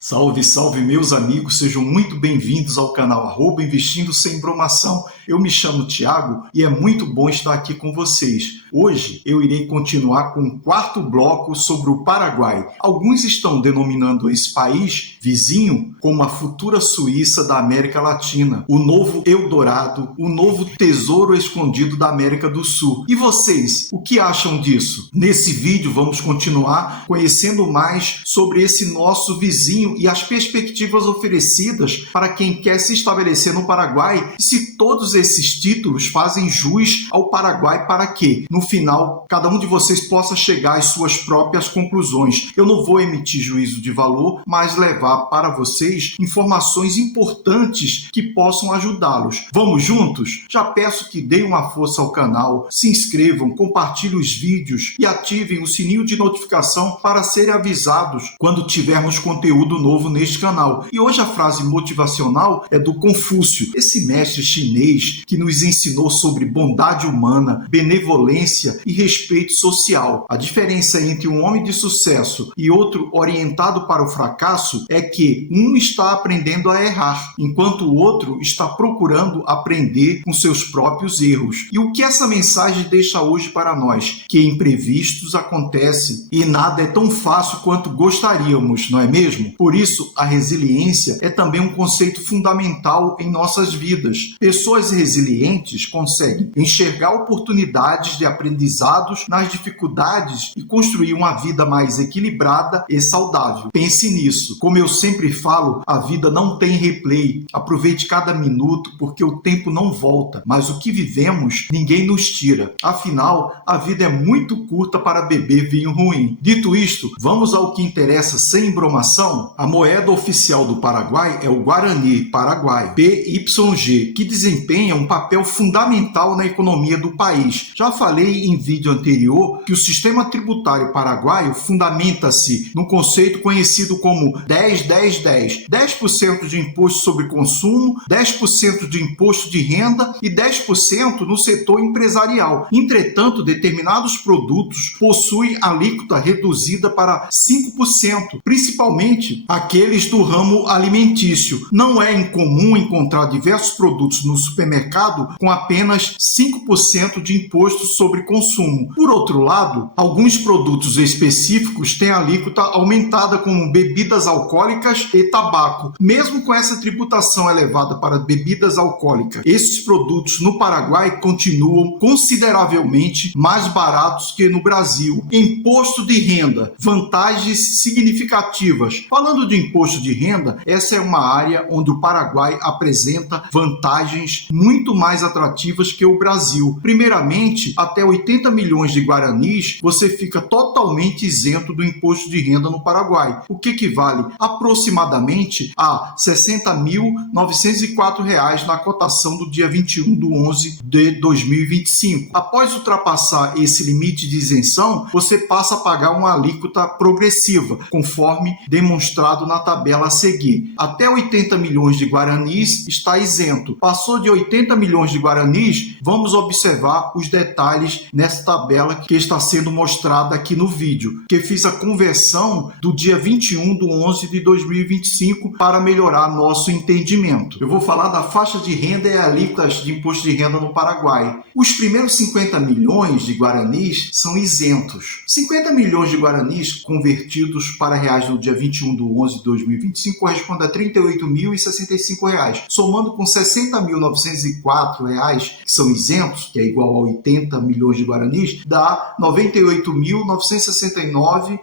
Salve, salve meus amigos, sejam muito bem-vindos ao canal @Investindo Sem Bromação. Eu me chamo Thiago e é muito bom estar aqui com vocês. Hoje eu irei continuar com o quarto bloco sobre o Paraguai. Alguns estão denominando esse país vizinho como a futura Suíça da América Latina, o novo Eldorado, o novo tesouro escondido da América do Sul. E vocês, o que acham disso? Nesse vídeo vamos continuar conhecendo mais sobre esse nosso vizinho e as perspectivas oferecidas para quem quer se estabelecer no Paraguai, e se todos esses títulos fazem jus ao Paraguai para que, no final, cada um de vocês possa chegar às suas próprias conclusões. Eu não vou emitir juízo de valor, mas levar para vocês informações importantes que possam ajudá-los. Vamos juntos? Já peço que deem uma força ao canal, se inscrevam, compartilhem os vídeos e ativem o sininho de notificação para serem avisados quando tivermos conteúdo novo neste canal. E hoje a frase motivacional é do Confúcio, esse mestre chinês que nos ensinou sobre bondade humana, benevolência e respeito social. A diferença entre um homem de sucesso e outro orientado para o fracasso é que um está aprendendo a errar, enquanto o outro está procurando aprender com seus próprios erros. E o que essa mensagem deixa hoje para nós? Que imprevistos acontecem e nada é tão fácil quanto gostaríamos, não é mesmo? Por isso, a resiliência é também um conceito fundamental em nossas vidas. Pessoas resilientes conseguem enxergar oportunidades de aprendizados nas dificuldades e construir uma vida mais equilibrada e saudável. Pense nisso. Como eu sempre falo, a vida não tem replay. Aproveite cada minuto, porque o tempo não volta, mas o que vivemos, ninguém nos tira. Afinal, a vida é muito curta para beber vinho ruim. Dito isto, vamos ao que interessa sem embromação? A moeda oficial do Paraguai é o Guarani Paraguai, PYG, que desempenha um papel fundamental na economia do país. Já falei em vídeo anterior que o sistema tributário paraguaio fundamenta-se no conceito conhecido como 10-10-10. 10% de imposto sobre consumo, 10% de imposto de renda e 10% no setor empresarial. Entretanto, determinados produtos possuem alíquota reduzida para 5%, principalmente aqueles do ramo alimentício. Não é incomum encontrar diversos produtos no supermercado com apenas 5% de imposto sobre consumo. Por outro lado, alguns produtos específicos têm alíquota aumentada, como bebidas alcoólicas e tabaco. Mesmo com essa tributação elevada para bebidas alcoólicas, esses produtos no Paraguai continuam consideravelmente mais baratos que no Brasil. Imposto de renda, vantagens significativas. Falando de imposto de renda, essa é uma área onde o Paraguai apresenta vantagens muito mais atrativas que o Brasil. Primeiramente, até 80 milhões de guaranis, você fica totalmente isento do imposto de renda no Paraguai, o que equivale aproximadamente a R$ 60.904 na cotação do dia 21/11 de 2025. Após ultrapassar esse limite de isenção, você passa a pagar uma alíquota progressiva, conforme demonstrado na tabela a seguir. Até 80 milhões de guaranis está isento. Passou de 80 milhões de guaranis, vamos observar os detalhes nessa tabela que está sendo mostrada aqui no vídeo, que fiz a conversão do dia 21/11 de 2025 para melhorar nosso entendimento. Eu vou falar da faixa de renda e alíquotas de imposto de renda no Paraguai. Os primeiros 50 milhões de guaranis são isentos. 50 milhões de guaranis convertidos para reais no dia 21/11 de 2025 corresponde a R$ 38.065. Somando com R$ 60.904, que são isentos, que é igual a 80 milhões de guaranis, dá R$ 98.969.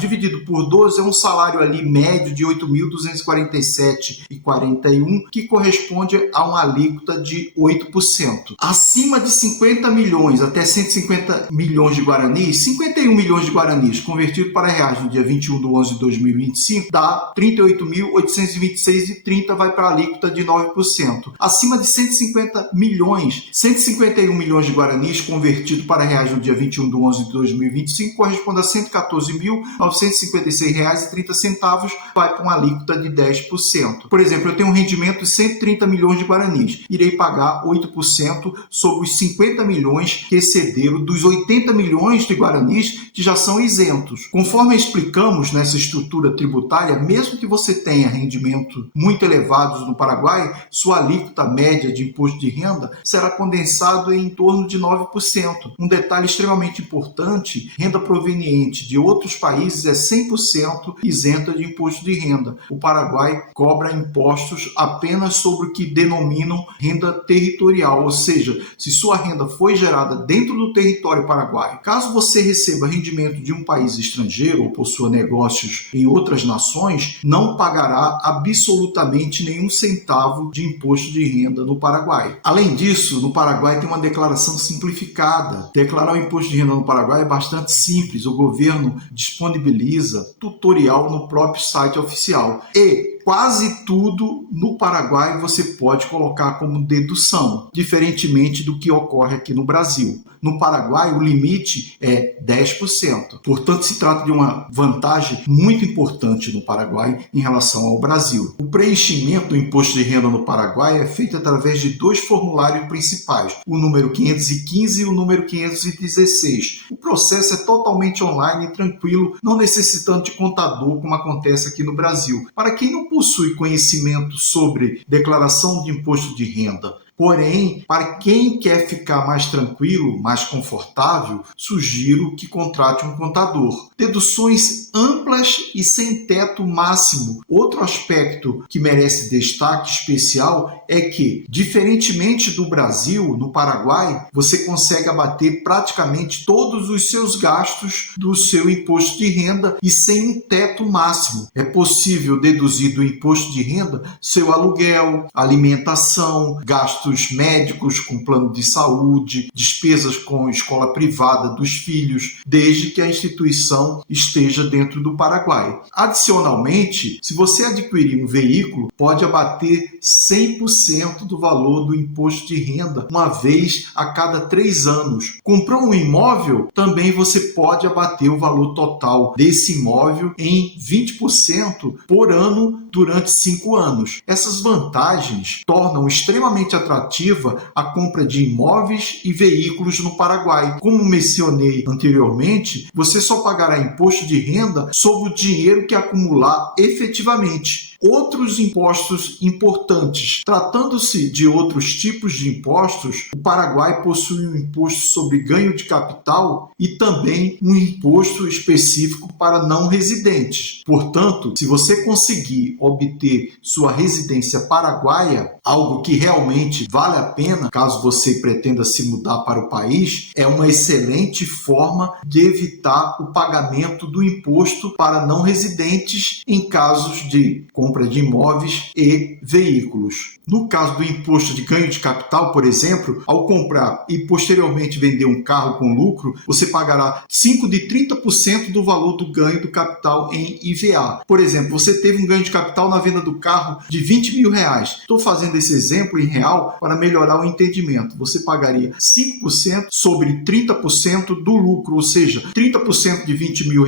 Dividido por 12 é um salário ali médio de R$ 8.247,41, que corresponde a uma alíquota de 8%. Acima de 50 milhões até 150 milhões de guaranis, 51 milhões de guaranis convertido para reais no dia 21/11 de 2025 dá R$ 38.826,30, vai para a alíquota de 9%. Acima de 151 milhões de guaranis convertido convertido para reais no dia 21/11/2025, corresponde a R$ 114.956,30, vai para uma alíquota de 10%. Por exemplo, eu tenho um rendimento de 130 milhões de guaranis, irei pagar 8% sobre os 50 milhões que excederam dos 80 milhões de guaranis que já são isentos. Conforme explicamos nessa estrutura tributária, mesmo que você tenha rendimento muito elevados no Paraguai, sua alíquota média de imposto de renda será condensado em torno de 9%. Um detalhe extremamente importante: renda proveniente de outros países é 100% isenta de imposto de renda. O Paraguai cobra impostos apenas sobre o que denominam renda territorial, ou seja, se sua renda foi gerada dentro do território paraguaio. Caso você receba rendimento de um país estrangeiro ou possua negócios em outras nações, não pagará absolutamente nenhum centavo de imposto de renda no Paraguai. Além disso, no Paraguai tem uma declaração simplificada. Declarar o imposto de renda no Paraguai é bastante simples. O governo disponibiliza tutorial no próprio site oficial. E quase tudo no Paraguai você pode colocar como dedução, diferentemente do que ocorre aqui no Brasil. No Paraguai, o limite é 10%. Portanto, se trata de uma vantagem muito importante no Paraguai em relação ao Brasil. O preenchimento do imposto de renda no Paraguai é feito através de dois formulários principais, o número 515 e o número 516. O processo é totalmente online e tranquilo, não necessitando de contador, como acontece aqui no Brasil. Para quem não possui conhecimento sobre declaração de imposto de renda, porém, para quem quer ficar mais tranquilo, mais confortável, sugiro que contrate um contador. Deduções amplas e sem teto máximo. Outro aspecto que merece destaque especial é que, diferentemente do Brasil, no Paraguai, você consegue abater praticamente todos os seus gastos do seu imposto de renda e sem um teto máximo. É possível deduzir do imposto de renda seu aluguel, alimentação, gastos médicos com plano de saúde, despesas com escola privada dos filhos, desde que a instituição esteja dentro do Paraguai. Adicionalmente, se você adquirir um veículo, pode abater 100% do valor do imposto de renda uma vez a cada 3 anos. Comprou um imóvel, também você pode abater o valor total desse imóvel em 20% por ano durante 5 anos. Essas vantagens tornam extremamente atrativa a compra de imóveis e veículos no Paraguai. Como mencionei anteriormente, você só pagará imposto de renda sobre o dinheiro que acumular efetivamente. Outros impostos importantes. Tratando-se de outros tipos de impostos, o Paraguai possui um imposto sobre ganho de capital e também um imposto específico para não residentes. Portanto, se você conseguir obter sua residência paraguaia, algo que realmente vale a pena, caso você pretenda se mudar para o país, é uma excelente forma de evitar o pagamento do imposto para não residentes em casos de compra de imóveis e veículos. No caso do imposto de ganho de capital, por exemplo, ao comprar e posteriormente vender um carro com lucro, você pagará 5% de 30% do valor do ganho do capital em IVA. Por exemplo, você teve um ganho de capital na venda do carro de R$20 mil. Estou fazendo esse exemplo em real para melhorar o entendimento. Você pagaria 5% sobre 30% do lucro, ou seja, 30% de R$20 mil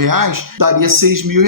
daria R$6 mil.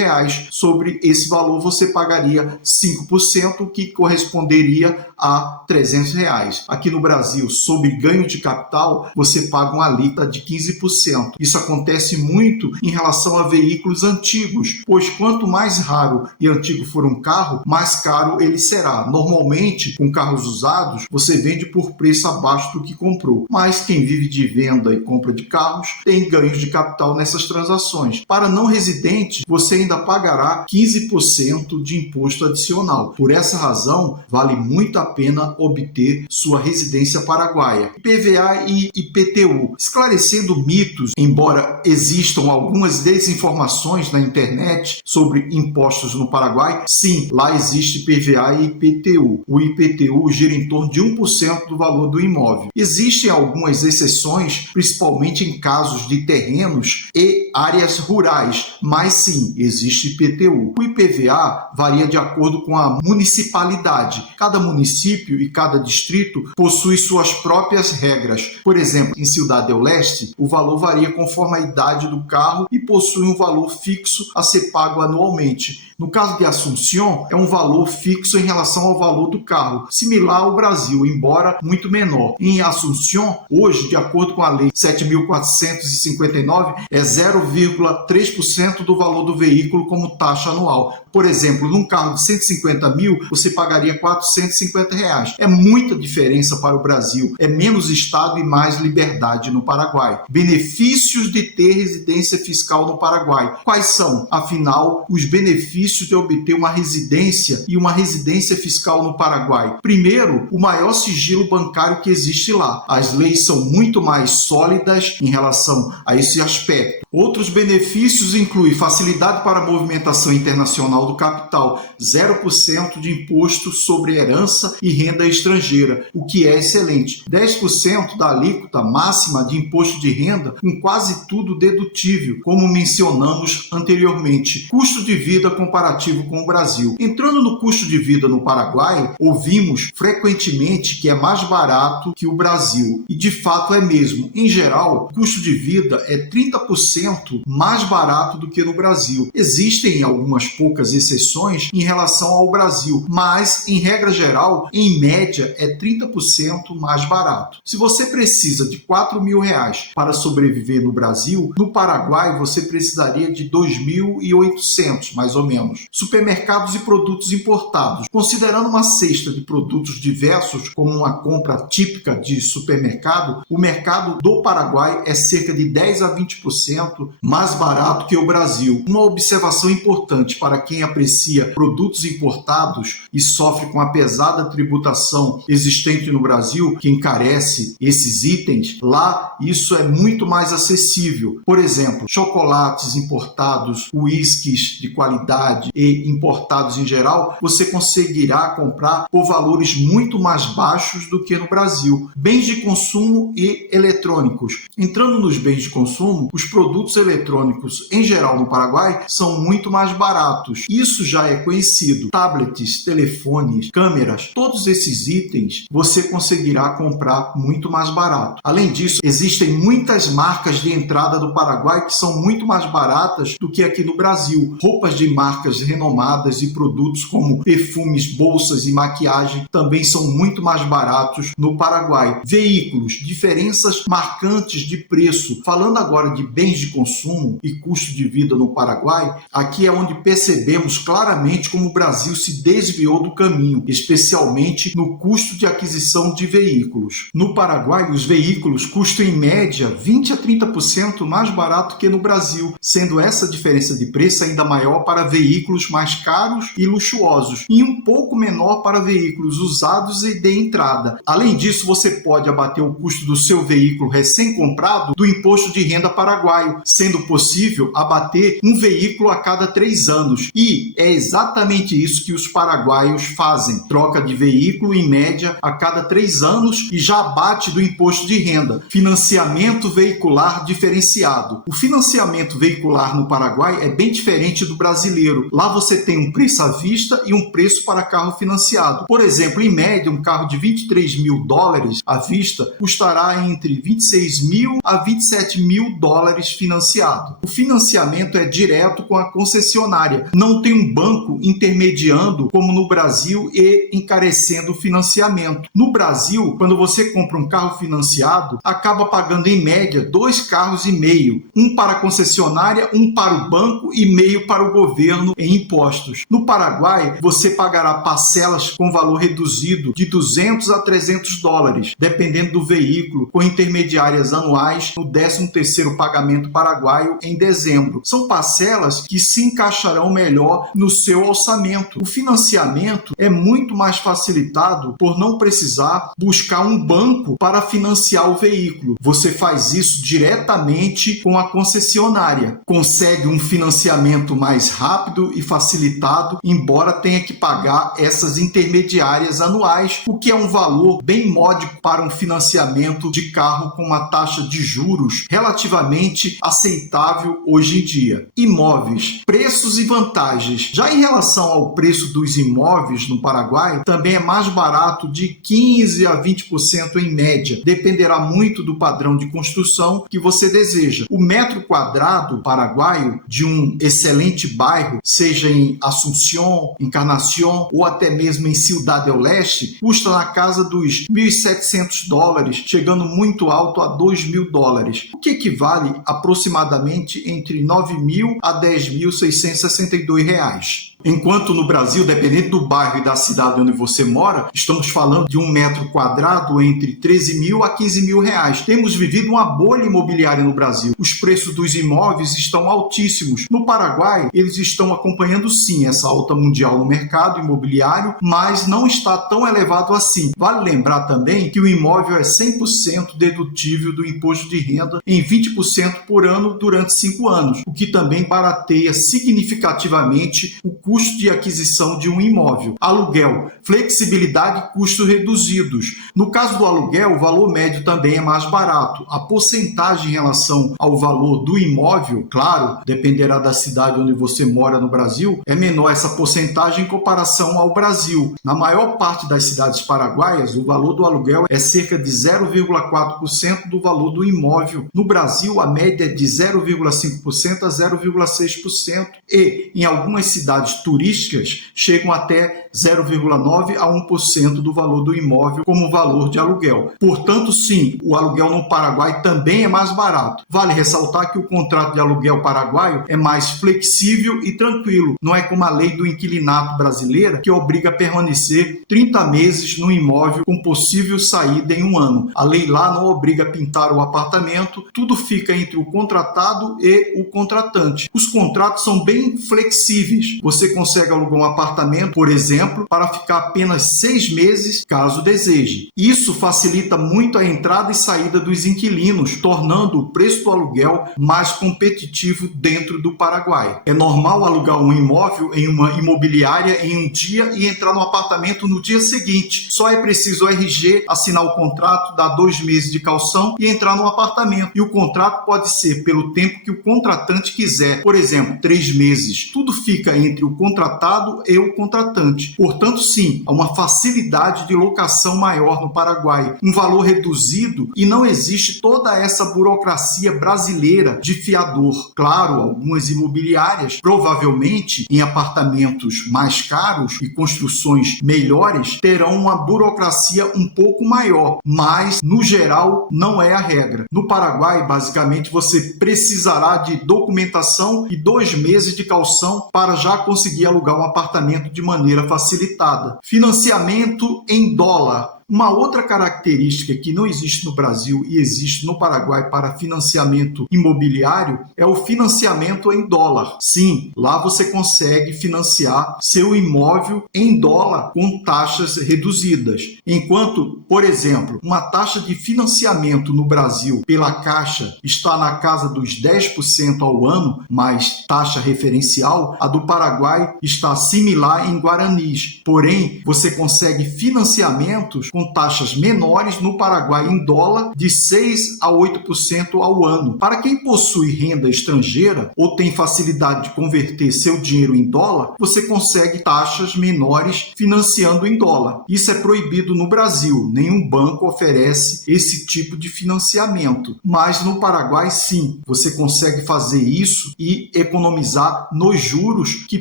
Sobre esse valor você pagaria 5%, que corresponderia a R$300. Aqui no Brasil, sobre ganho de capital, você paga uma alíquota de 15%. Isso acontece muito em relação a veículos antigos, pois quanto mais raro e antigo for um carro, mais caro ele será. Normalmente, com carros usados, você vende por preço abaixo do que comprou. Mas quem vive de venda e compra de carros tem ganhos de capital nessas transações. Para não residentes, você ainda pagará 15% de imposto adicional. Por essa razão, vale muito a pena obter sua residência paraguaia. IPVA e IPTU. Esclarecendo mitos, embora existam algumas desinformações na internet sobre impostos no Paraguai, sim, lá existe IPVA e IPTU. O IPTU gira em torno de 1% do valor do imóvel. Existem algumas exceções, principalmente em casos de terrenos e áreas rurais, mas sim, existe IPTU. O IPVA varia de acordo com a municipalidade. Cada município e cada distrito possui suas próprias regras. Por exemplo, em Ciudad del Este, o valor varia conforme a idade do carro e possui um valor fixo a ser pago anualmente. No caso de Assunción, é um valor fixo em relação ao valor do carro, similar ao Brasil, embora muito menor. Em Assunción, hoje, de acordo com a Lei 7.459, é 0,3% do valor do veículo como taxa anual. Por exemplo, num carro de 150 mil, você pagaria R$450. É muita diferença para o Brasil. É menos Estado e mais liberdade no Paraguai. Benefícios de ter residência fiscal no Paraguai. Quais são, afinal, os benefícios de obter uma residência e uma residência fiscal no Paraguai? Primeiro, o maior sigilo bancário que existe lá. As leis são muito mais sólidas em relação a esse aspecto. Outros benefícios incluem facilidade para a movimentação internacional do capital, 0% de imposto sobre herança e renda estrangeira, o que é excelente. 10% da alíquota máxima de imposto de renda, com quase tudo dedutível, como mencionamos anteriormente. Custo de vida comparativo com o Brasil. Entrando no custo de vida no Paraguai, ouvimos frequentemente que é mais barato que o Brasil. E de fato é mesmo. Em geral, o custo de vida é 30% mais barato do que no Brasil. Existem algumas poucas exceções em relação ao Brasil, mas, em regra geral, em média, é 30% mais barato. Se você precisa de R$4.000 para sobreviver no Brasil, no Paraguai você precisaria de 2.800, mais ou menos. Supermercados e produtos importados. Considerando uma cesta de produtos diversos, como uma compra típica de supermercado, o mercado do Paraguai é cerca de 10 a 20% mais barato que o Brasil. Uma observação importante para quem aprecia produtos importados e sofre com a pesada tributação existente no Brasil, que encarece esses itens, lá isso é muito mais acessível. Por exemplo, chocolates importados, uísques de qualidade e importados em geral, você conseguirá comprar por valores muito mais baixos do que no Brasil. Bens de consumo e eletrônicos. Entrando nos bens de consumo, os produtos eletrônicos em geral no Paraguai são muito mais baratos. Isso já é conhecido. Tablets, telefones, câmeras, todos esses itens você conseguirá comprar muito mais barato. Além disso, existem muitas marcas de entrada do Paraguai que são muito mais baratas do que aqui no Brasil. Roupas de marcas renomadas e produtos como perfumes, bolsas e maquiagem também são muito mais baratos no Paraguai. Veículos, diferenças marcantes de preço. Falando agora de bens de consumo e custo de vida no Paraguai, aqui é onde percebemos claramente como o Brasil se desviou do caminho, especialmente no custo de aquisição de veículos. No Paraguai, os veículos custam em média 20 a 30% mais barato que no Brasil, sendo essa diferença de preço ainda maior para veículos mais caros e luxuosos, e um pouco menor para veículos usados e de entrada. Além disso, você pode abater o custo do seu veículo recém-comprado do imposto de renda paraguaio, sendo possível abater um veículo a cada 3 anos. E é exatamente isso que os paraguaios fazem. Troca de veículo, em média, a cada 3 anos e já abate do imposto de renda. Financiamento veicular diferenciado. O financiamento veicular no Paraguai é bem diferente do brasileiro. Lá você tem um preço à vista e um preço para carro financiado. Por exemplo, em média, um carro de $23.000 à vista custará entre $26.000 a $27.000 financiado. O financiamento é direto com a concessionária. Não tem um banco intermediando como no Brasil e encarecendo o financiamento. No Brasil, quando você compra um carro financiado, acaba pagando em média 2 carros e meio. Um para a concessionária, um para o banco e meio para o governo em impostos. No Paraguai, você pagará parcelas com valor reduzido de $200 a $300, dependendo do veículo, com intermediárias anuais no 13º pagamento paraguaio em dezembro. São parcelas que se encaixarão melhor no seu orçamento. O financiamento é muito mais facilitado por não precisar buscar um banco para financiar o veículo. Você faz isso diretamente com a concessionária. Consegue um financiamento mais rápido e facilitado, embora tenha que pagar essas intermediárias anuais, o que é um valor bem módico para um financiamento de carro com uma taxa de juros relativamente acessível aceitável hoje em dia. Imóveis, preços e vantagens. Já em relação ao preço dos imóveis no Paraguai, também é mais barato de 15 a 20% em média. Dependerá muito do padrão de construção que você deseja. O metro quadrado paraguaio de um excelente bairro, seja em Asunción, Encarnación ou até mesmo em Ciudad del Este, custa na casa dos $1.700, chegando muito alto a $2.000, o que equivale aproximadamente entre 9.000 a 10.662 reais. Enquanto no Brasil, dependendo do bairro e da cidade onde você mora, estamos falando de um metro quadrado entre 13.000 a 15.000 reais. Temos vivido uma bolha imobiliária no Brasil. Os preços dos imóveis estão altíssimos. No Paraguai, eles estão acompanhando sim essa alta mundial no mercado imobiliário, mas não está tão elevado assim. Vale lembrar também que o imóvel é 100% dedutível do imposto de renda em 20% por ano durante 5 anos, o que também barateia significativamente o custo de aquisição de um imóvel. Aluguel, flexibilidade e custos reduzidos. No caso do aluguel, o valor médio também é mais barato. A porcentagem em relação ao valor do imóvel, claro, dependerá da cidade onde você mora no Brasil, é menor essa porcentagem em comparação ao Brasil. Na maior parte das cidades paraguaias, o valor do aluguel é cerca de 0,4% do valor do imóvel. No Brasil, a média é de 0,5% a 0,6% e, em algumas cidades turísticas, chegam até 0,9% a 1% do valor do imóvel como valor de aluguel. Portanto, sim, o aluguel no Paraguai também é mais barato. Vale ressaltar que o contrato de aluguel paraguaio é mais flexível e tranquilo. Não é como a lei do inquilinato brasileira, que obriga a permanecer 30 meses no imóvel com possível saída em 1 ano. A lei lá não obriga a pintar o apartamento, tudo fica entre o contratado e o contratante. Os contratos são bem flexíveis. Você consegue alugar um apartamento, por exemplo, para ficar apenas 6 meses, caso deseje. Isso facilita muito a entrada e saída dos inquilinos, tornando o preço do aluguel mais competitivo dentro do Paraguai. É normal alugar um imóvel em uma imobiliária em um dia e entrar no apartamento no dia seguinte. Só é preciso o RG, assinar o contrato, dar 2 meses de caução e entrar no apartamento. E o contrato pode ser pelo tempo que o contratante quiser. Por exemplo, 3 meses. Tudo fica entre o contratado e o contratante. Portanto, sim, há uma facilidade de locação maior no Paraguai, um valor reduzido e não existe toda essa burocracia brasileira de fiador. Claro, algumas imobiliárias, provavelmente em apartamentos mais caros e construções melhores, terão uma burocracia um pouco maior, mas no geral não é a regra. No Paraguai, basicamente, você precisará de documentação e 2 meses de caução para já conseguir alugar um apartamento de maneira facilitada. Financiamento em dólar. Uma outra característica que não existe no Brasil e existe no Paraguai para financiamento imobiliário é o financiamento em dólar. Sim, lá você consegue financiar seu imóvel em dólar com taxas reduzidas. Enquanto, por exemplo, uma taxa de financiamento no Brasil pela Caixa está na casa dos 10% ao ano, mais taxa referencial, a do Paraguai está similar em guaranis. Porém, você consegue financiamentos com taxas menores no Paraguai em dólar de 6 a 8% ao ano. Para quem possui renda estrangeira ou tem facilidade de converter seu dinheiro em dólar, você consegue taxas menores financiando em dólar. Isso é proibido no Brasil. Nenhum banco oferece esse tipo de financiamento. Mas no Paraguai, sim, você consegue fazer isso e economizar nos juros que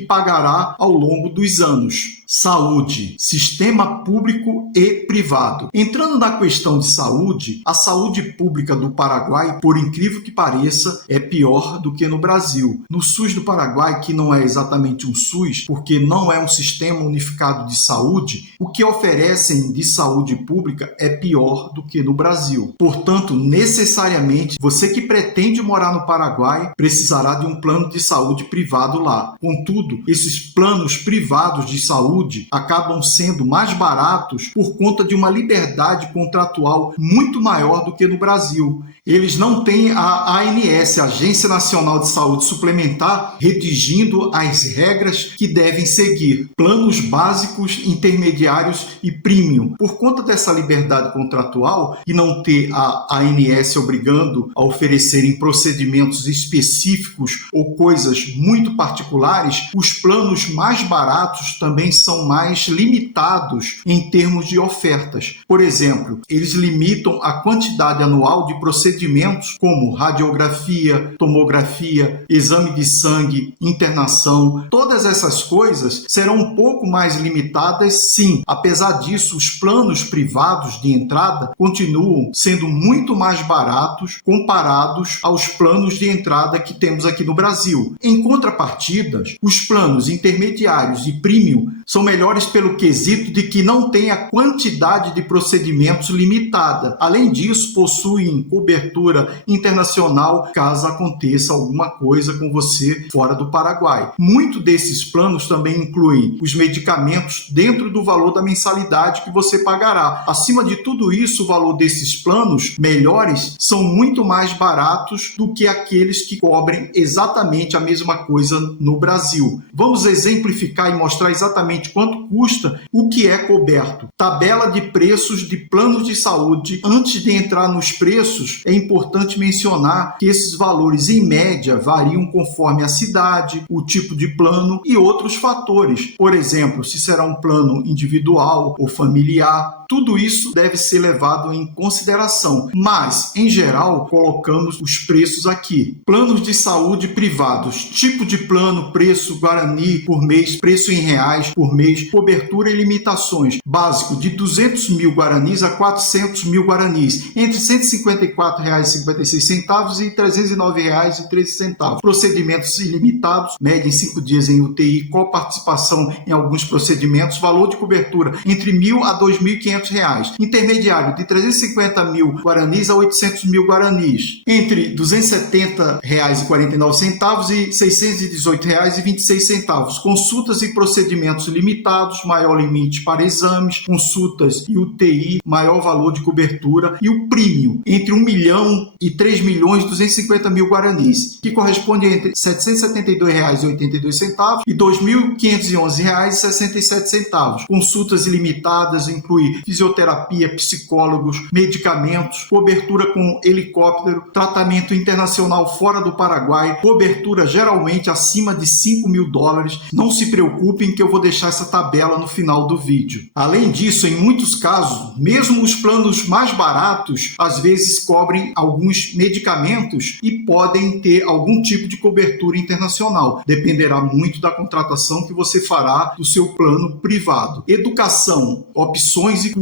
pagará ao longo dos anos. Saúde, sistema público e privado. Entrando na questão de saúde, a saúde pública do Paraguai, por incrível que pareça, é pior do que no Brasil. No SUS do Paraguai, que não é exatamente um SUS, porque não é um sistema unificado de saúde, o que oferecem de saúde pública é pior do que no Brasil. Portanto, necessariamente, você que pretende morar no Paraguai precisará de um plano de saúde privado lá. Contudo, esses planos privados de saúde acabam sendo mais baratos por conta de uma liberdade contratual muito maior do que no Brasil. Eles não têm a ANS, a Agência Nacional de Saúde Suplementar, redigindo as regras que devem seguir. Planos básicos, intermediários e premium. Por conta dessa liberdade contratual e não ter a ANS obrigando a oferecerem procedimentos específicos ou coisas muito particulares, os planos mais baratos também são mais limitados em termos de ofertas. Por exemplo, eles limitam a quantidade anual de procedimentos como radiografia, tomografia, exame de sangue, internação. Todas essas coisas serão um pouco mais limitadas, sim. Apesar disso, os planos privados de entrada continuam sendo muito mais baratos comparados aos planos de entrada que temos aqui no Brasil. Em contrapartida, os planos intermediários e premium são melhores pelo quesito de que não tem a quantidade de procedimentos limitada. Além disso, possuem cobertura internacional caso aconteça alguma coisa com você fora do Paraguai. Muitos desses planos também incluem os medicamentos dentro do valor da mensalidade que você pagará. Acima de tudo isso, o valor desses planos melhores são muito mais baratos do que aqueles que cobrem exatamente a mesma coisa no Brasil. Vamos exemplificar e mostrar exatamente quanto custa o que é coberto. Tabela de preços de planos de saúde. Antes de entrar nos preços, é importante mencionar que esses valores, em média, variam conforme a cidade, o tipo de plano e outros fatores. Por exemplo, se será um plano individual ou familiar. Tudo isso deve ser levado em consideração, mas, em geral, colocamos os preços aqui. Planos de saúde privados, tipo de plano, preço, Guarani por mês, preço em reais por mês, cobertura e limitações. Básico de 200 mil Guaranis a 400 mil Guaranis, entre R$ 154,56 e R$ 309,13. Procedimentos ilimitados, média em 5 dias em UTI, coparticipação em alguns procedimentos, valor de cobertura entre R$ 1.000 a R$ 2.500. Intermediário de 350 mil Guaranis a 800 mil Guaranis, entre R$ 270,49 e R$ 618,26. Consultas e procedimentos limitados, maior limite para exames, consultas e UTI, maior valor de cobertura, e o premium, entre 1 milhão e 3 milhões e 250 mil Guaranis, que corresponde entre R$ 772,82 e R$ 2.511,67. Consultas ilimitadas inclui fisioterapia, psicólogos, medicamentos, cobertura com helicóptero, tratamento internacional fora do Paraguai, cobertura geralmente acima de $5.000. Não se preocupem que eu vou deixar essa tabela no final do vídeo. Além disso, em muitos casos, mesmo os planos mais baratos, às vezes cobrem alguns medicamentos e podem ter algum tipo de cobertura internacional. Dependerá muito da contratação que você fará do seu plano privado. Educação, opções e custos.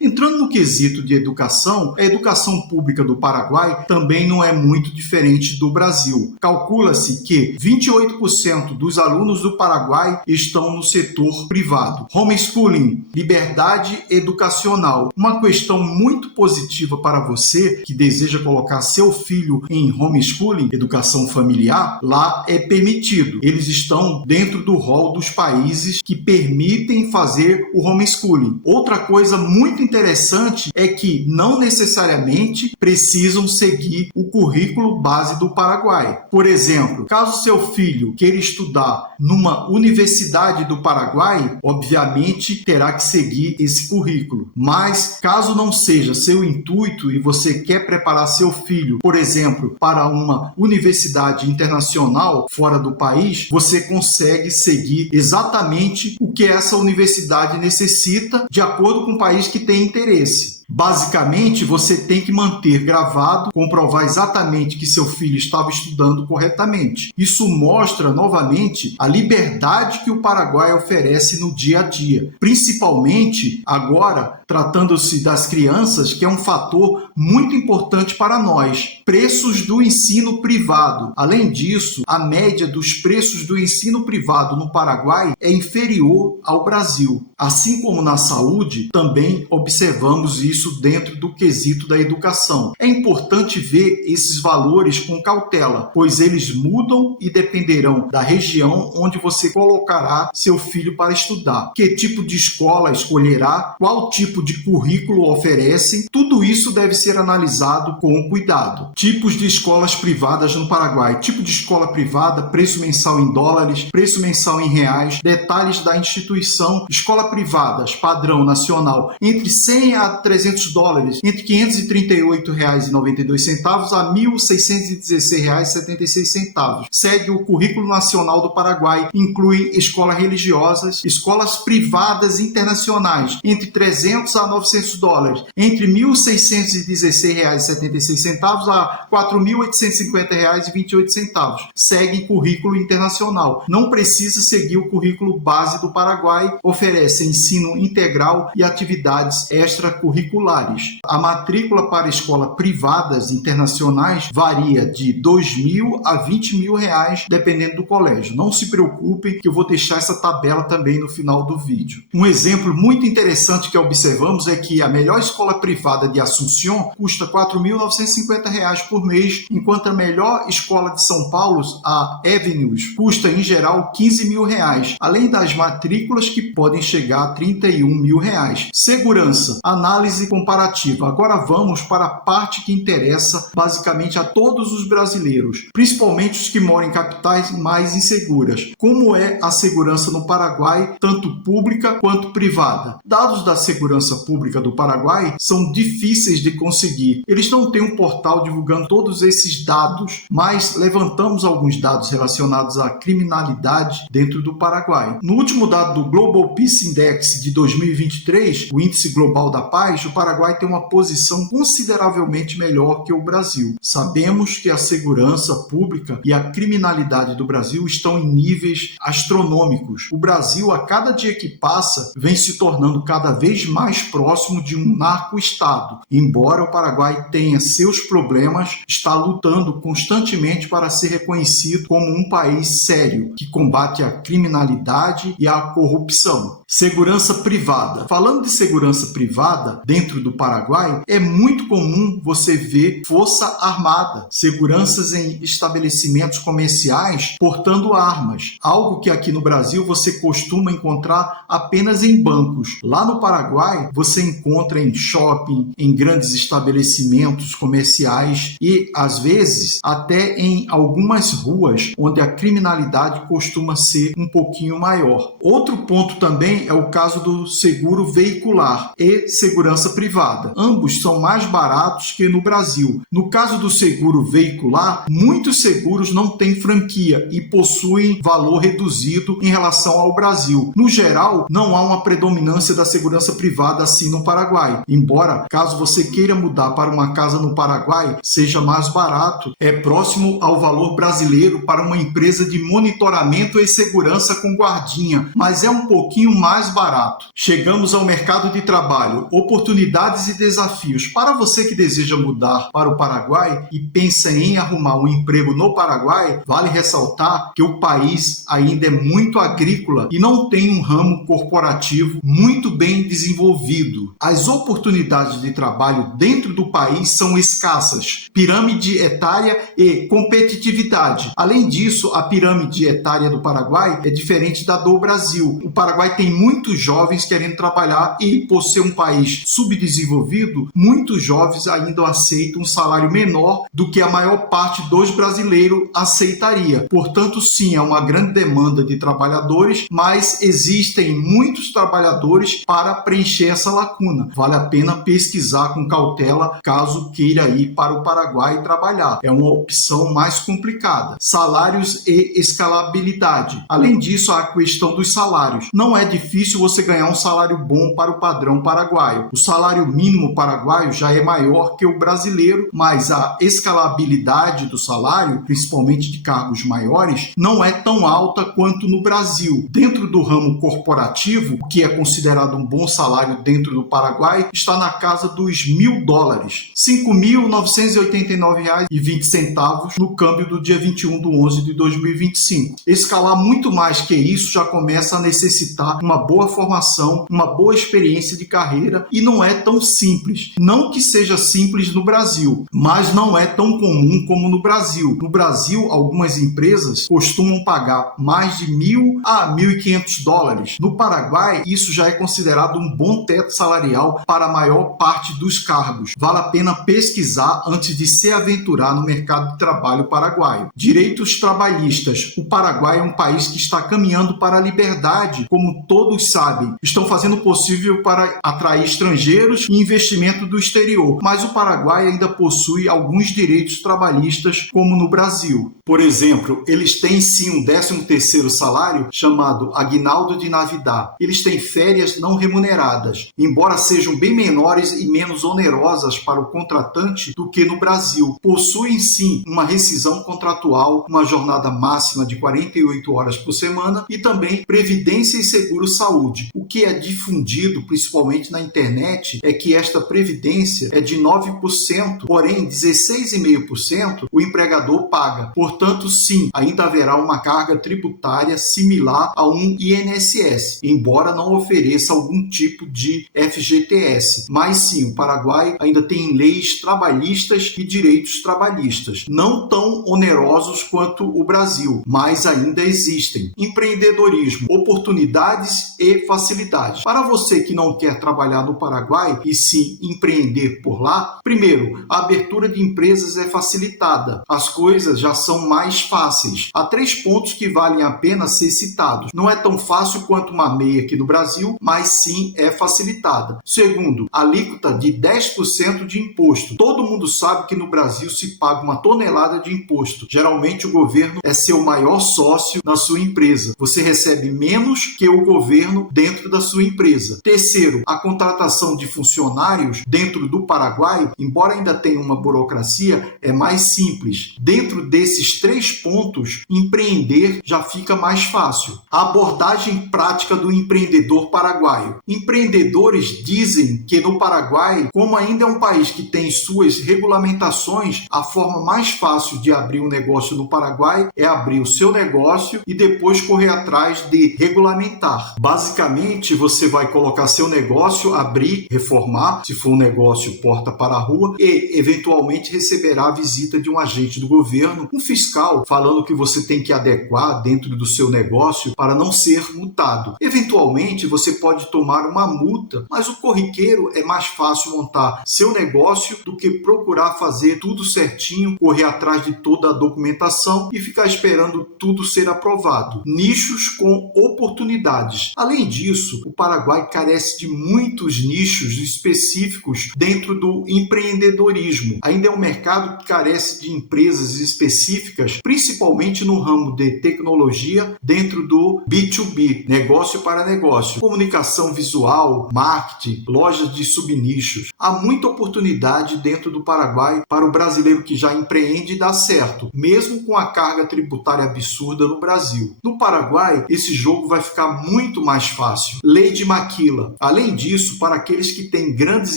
Entrando no quesito de educação, a educação pública do Paraguai também não é muito diferente do Brasil. Calcula-se que 28% dos alunos do Paraguai estão no setor privado. Homeschooling, liberdade educacional. Uma questão muito positiva para você que deseja colocar seu filho em homeschooling, educação familiar, lá é permitido. Eles estão dentro do rol dos países que permitem fazer o homeschooling. Outra coisa muito interessante é que não necessariamente precisam seguir o currículo base do Paraguai. Por exemplo, caso seu filho queira estudar numa universidade do Paraguai, obviamente terá que seguir esse currículo. Mas caso não seja seu intuito e você quer preparar seu filho, por exemplo, para uma universidade internacional fora do país, você consegue seguir exatamente o que essa universidade necessita de acordo com o país que tem interesse. Basicamente, você tem que manter gravado, comprovar exatamente que seu filho estava estudando corretamente. Isso mostra, novamente, a liberdade que o Paraguai oferece no dia a dia. Principalmente, agora, tratando-se das crianças, que é um fator muito importante para nós. Preços do ensino privado. Além disso, a média dos preços do ensino privado no Paraguai é inferior ao Brasil. Assim como na saúde, também observamos isso isso dentro do quesito da educação. É importante ver esses valores com cautela, pois eles mudam e dependerão da região onde você colocará seu filho para estudar. Que tipo de escola escolherá, qual tipo de currículo oferecem, tudo isso deve ser analisado com cuidado. Tipos de escolas privadas no Paraguai. Tipo de escola privada, preço mensal em dólares, preço mensal em reais, detalhes da instituição. Escola privadas, padrão nacional, entre 100 a 300 dólares, entre R$ 538,92 a R$ 1.616,76. Segue o currículo nacional do Paraguai, inclui escolas religiosas, escolas privadas internacionais, entre 300 a 900 dólares, entre R$ 1.616,76 a R$ 4.850,28. Segue currículo internacional. Não precisa seguir o currículo base do Paraguai, oferece ensino integral e atividades extracurriculares. A matrícula para escolas privadas internacionais varia de R$ 2.000 a R$ 20.000, dependendo do colégio. Não se preocupem que eu vou deixar essa tabela também no final do vídeo. Um exemplo muito interessante que observamos é que a melhor escola privada de Assunção custa R$ 4.950 por mês, enquanto a melhor escola de São Paulo, a Avenues, custa em geral R$ 15.000, além das matrículas que podem chegar a R$ 31.000. Segurança, análise comparativa. Agora vamos para a parte que interessa basicamente a todos os brasileiros, principalmente os que moram em capitais mais inseguras. Como é a segurança no Paraguai, tanto pública quanto privada? Dados da segurança pública do Paraguai são difíceis de conseguir. Eles não têm um portal divulgando todos esses dados, mas levantamos alguns dados relacionados à criminalidade dentro do Paraguai. No último dado do Global Peace Index de 2023, o Índice Global da Paz, o Paraguai tem uma posição consideravelmente melhor que o Brasil. Sabemos que a segurança pública e a criminalidade do Brasil estão em níveis astronômicos. O Brasil, a cada dia que passa, vem se tornando cada vez mais próximo de um narco-estado. Embora o Paraguai tenha seus problemas, está lutando constantemente para ser reconhecido como um país sério, que combate a criminalidade e a corrupção. Segurança privada. Falando de segurança privada, dentro do Paraguai, é muito comum você ver força armada, seguranças em estabelecimentos comerciais portando armas, algo que aqui no Brasil você costuma encontrar apenas em bancos. Lá no Paraguai, você encontra em shopping, em grandes estabelecimentos comerciais e, às vezes, até em algumas ruas onde a criminalidade costuma ser um pouquinho maior. Outro ponto também é o caso do seguro veicular e segurança privada. Ambos são mais baratos que no Brasil. No caso do seguro veicular, muitos seguros não têm franquia e possuem valor reduzido em relação ao Brasil. No geral, não há uma predominância da segurança privada assim no Paraguai. Embora, caso você queira mudar para uma casa no Paraguai, seja mais barato, é próximo ao valor brasileiro para uma empresa de monitoramento e segurança com guardinha, mas é um pouquinho mais barato. Chegamos ao mercado de trabalho, oportunidades e desafios. Para você que deseja mudar para o Paraguai e pensa em arrumar um emprego no Paraguai, vale ressaltar que o país ainda é muito agrícola e não tem um ramo corporativo muito bem desenvolvido. As oportunidades de trabalho dentro do país são escassas, pirâmide etária e competitividade. Além disso, a pirâmide etária do Paraguai é diferente da do Brasil. O Paraguai tem muitos jovens querendo trabalhar e, por ser um país subdesenvolvido, muitos jovens ainda aceitam um salário menor do que a maior parte dos brasileiros aceitaria. Portanto, sim, é uma grande demanda de trabalhadores, mas existem muitos trabalhadores para preencher essa lacuna. Vale a pena pesquisar com cautela caso queira ir para o Paraguai trabalhar. É uma opção mais complicada. Salários e escalabilidade. Além disso, há a questão dos salários. Não é difícil você ganhar um salário bom para o padrão paraguaio. O salário mínimo paraguaio já é maior que o brasileiro, mas a escalabilidade do salário, principalmente de cargos maiores, não é tão alta quanto no Brasil. Dentro do ramo corporativo, o que é considerado um bom salário dentro do Paraguai, está na casa dos $1.000, R$ 5.989,20 no câmbio do dia 21/11/2025. Escalar muito mais que isso já começa a necessitar uma boa formação, uma boa experiência de carreira e não é é tão simples. Não que seja simples no Brasil, mas não é tão comum como no Brasil. No Brasil, algumas empresas costumam pagar mais de $1.000 a $1.500. No Paraguai, isso já é considerado um bom teto salarial para a maior parte dos cargos. Vale a pena pesquisar antes de se aventurar no mercado de trabalho paraguaio. Direitos trabalhistas. O Paraguai é um país que está caminhando para a liberdade, como todos sabem. Estão fazendo o possível para atrair estrangeiros e investimento do exterior, mas o Paraguai ainda possui alguns direitos trabalhistas, como no Brasil. Por exemplo, eles têm sim um 13º salário chamado Aguinaldo de Navidad. Eles têm férias não remuneradas, embora sejam bem menores e menos onerosas para o contratante do que no Brasil. Possuem sim uma rescisão contratual, uma jornada máxima de 48 horas por semana e também previdência e seguro-saúde. O que é difundido, principalmente na internet, é que esta previdência é de 9%, porém 16,5% o empregador paga. Portanto, sim, ainda haverá uma carga tributária similar a um INSS, embora não ofereça algum tipo de FGTS. Mas sim, o Paraguai ainda tem leis trabalhistas e direitos trabalhistas, não tão onerosos quanto o Brasil, mas ainda existem. Empreendedorismo, oportunidades e facilidades. Para você que não quer trabalhar no Paraguai e sim empreender por lá, primeiro, a abertura de empresas é facilitada. As coisas já são mais fáceis. Há 3 pontos que valem a pena ser citados. Não é tão fácil quanto uma MEI aqui no Brasil, mas sim é facilitada. Segundo, alíquota de 10% de imposto. Todo mundo sabe que no Brasil se paga uma tonelada de imposto. Geralmente o governo é seu maior sócio na sua empresa. Você recebe menos que o governo dentro da sua empresa. Terceiro, a contratação de funcionários dentro do Paraguai, embora ainda tenha uma burocracia, é mais simples. Dentro desses 3 pontos, empreender já fica mais fácil. A abordagem prática do empreendedor paraguaio. Empreendedores dizem que no Paraguai, como ainda é um país que tem suas regulamentações, a forma mais fácil de abrir um negócio no Paraguai é abrir o seu negócio e depois correr atrás de regulamentar. Basicamente, você vai colocar seu negócio, abrir, reformar, se for um negócio porta para a rua, e eventualmente receberá a visita de um agente do governo, um fiscal, falando que você tem que adequar dentro do seu negócio para não ser multado. Eventualmente, você pode tomar uma multa, mas o corriqueiro é mais fácil montar seu negócio do que procurar fazer tudo certinho, correr atrás de toda a documentação e ficar esperando tudo ser aprovado. Nichos com oportunidades. Além disso, o Paraguai carece de muitos nichos específicos dentro do empreendedorismo. Ainda é um mercado que carece de empresas específicas, principalmente no ramo de tecnologia, dentro do B2B, negócio para negócio, comunicação visual, marketing, lojas de subnichos. Há muita oportunidade dentro do Paraguai para o brasileiro que já empreende e dá certo, mesmo com a carga tributária absurda no Brasil. No Paraguai, esse jogo vai ficar muito mais fácil. Lei de Maquila. Além disso, para aqueles que têm grandes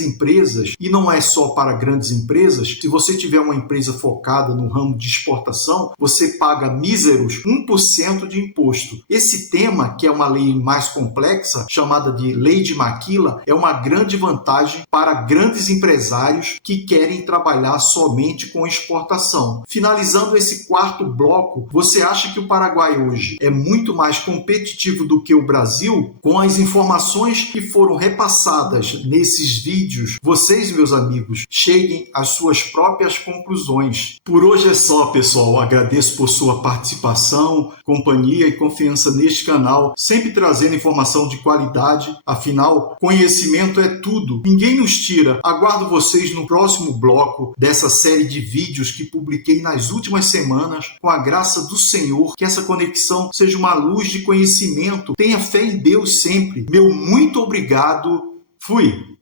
empresas, e não é só para grandes empresas, se você tiver uma empresa focada no ramo de exportação, você paga míseros 1% de imposto. Esse tema, que é uma lei mais complexa, chamada de Lei de Maquila, é uma grande vantagem para grandes empresários que querem trabalhar somente com exportação. Finalizando esse 4º bloco, você acha que o Paraguai hoje é muito mais competitivo do que o Brasil? Com as informações que foram repassadas nesses vídeos, vocês, meus amigos, cheguem às suas próprias conclusões. Por hoje é só, pessoal. Agradeço por sua participação, companhia e confiança neste canal, sempre trazendo informação de qualidade. Afinal, conhecimento é tudo. Ninguém nos tira. Aguardo vocês no próximo bloco dessa série de vídeos que publiquei nas últimas semanas. Com a graça do Senhor, que essa conexão seja uma luz de conhecimento. Tenha fé em Deus sempre. Meu muito obrigado. Fui!